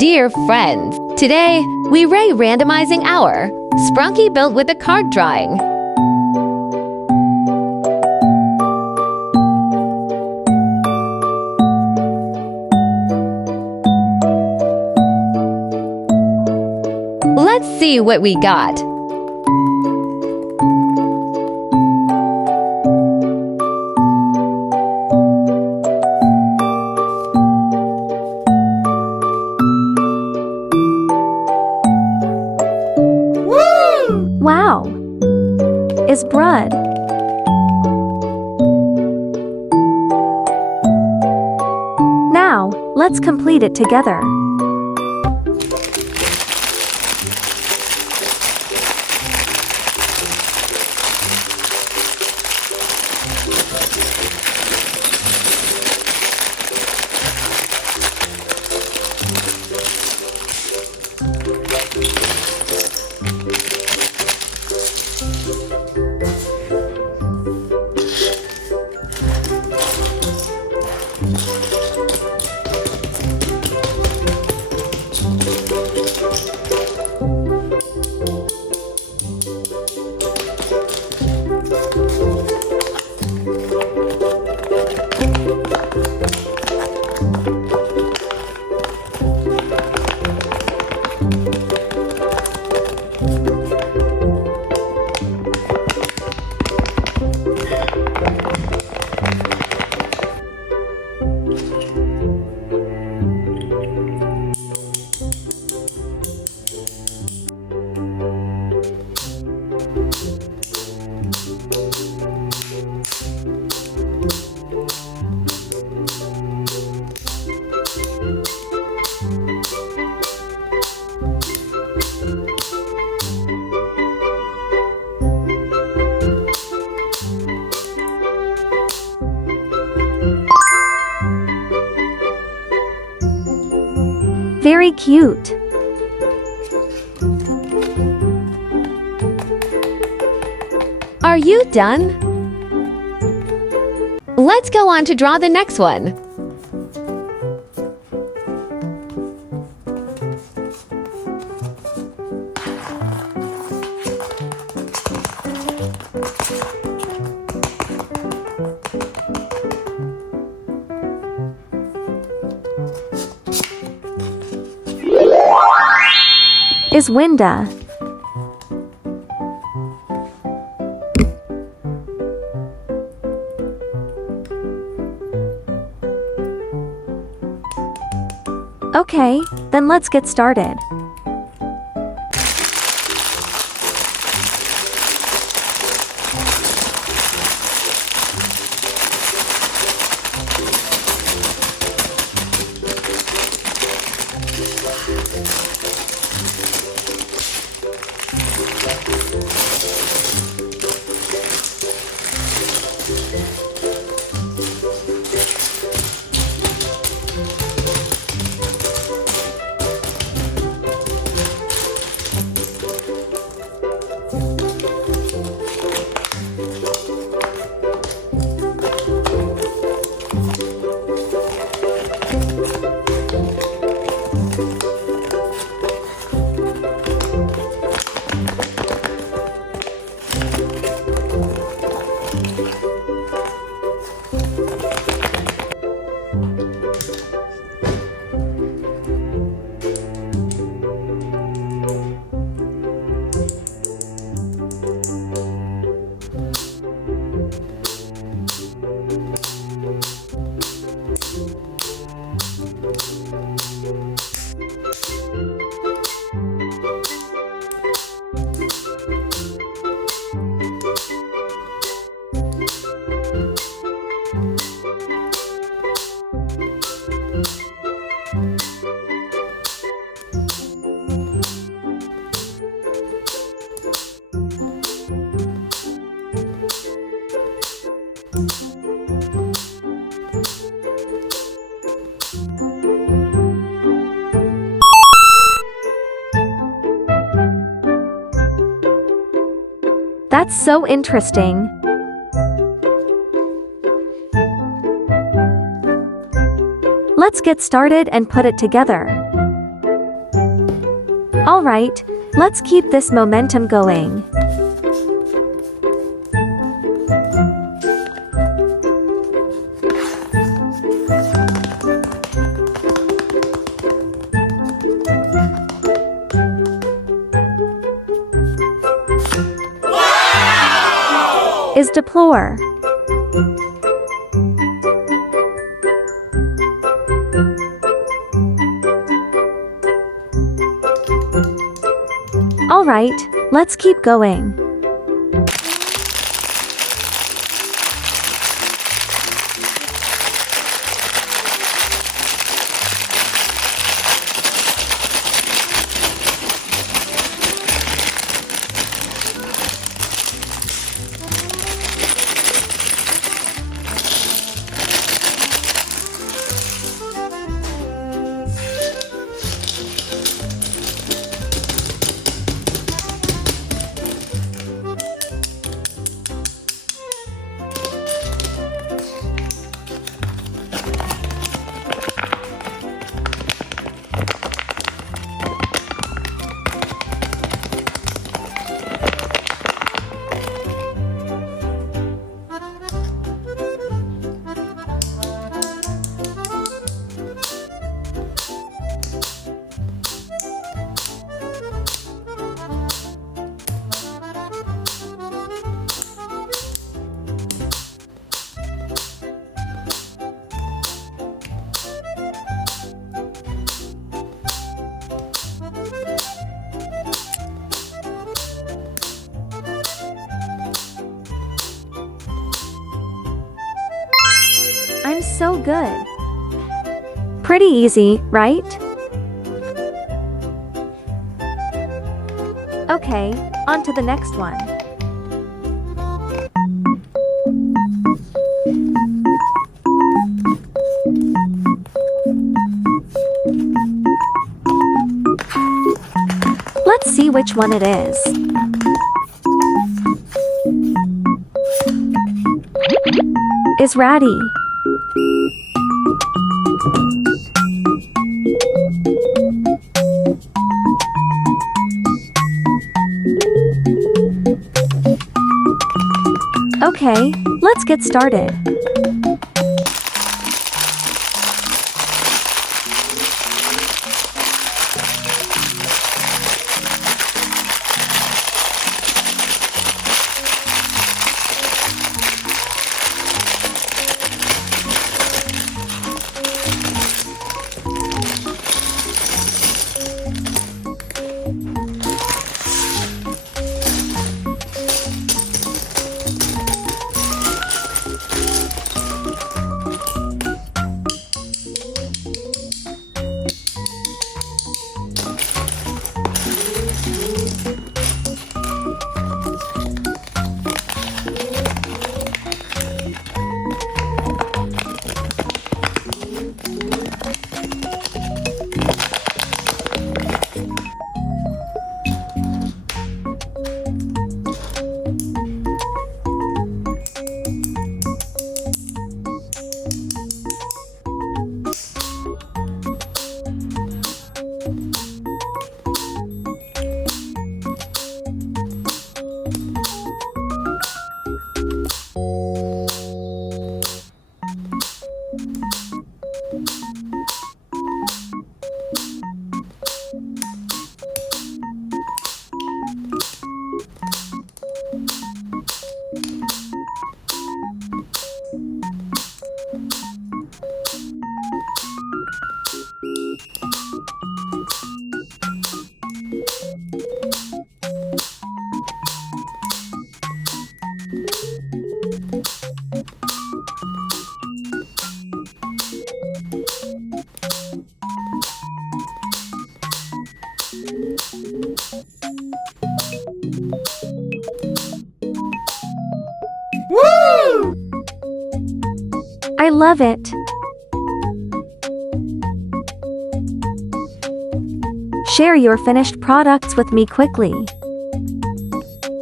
Dear friends, today we randomizing our Sprunki built with a card drawing. Let's see what we got. Wow! Is blood. Now, let's complete it together. Very cute. Are you done? Let's go on to draw the next one. Is Winda. Okay, then let's get started. That's so interesting. Let's get started and put it together. Alright, let's keep this momentum going. Is deplore. Alright, let's keep going. I'm so good. Pretty easy, right? Okay, on to the next one. Let's see which one it is. Is Ratty. Okay, let's get started. Woo! I love it. Share your finished products with me quickly.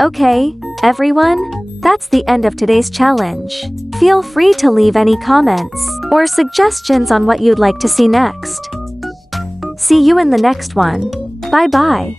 Okay, everyone, that's the end of today's challenge. Feel free to leave any comments or suggestions on what you'd like to see next. See you in the next one. Bye bye.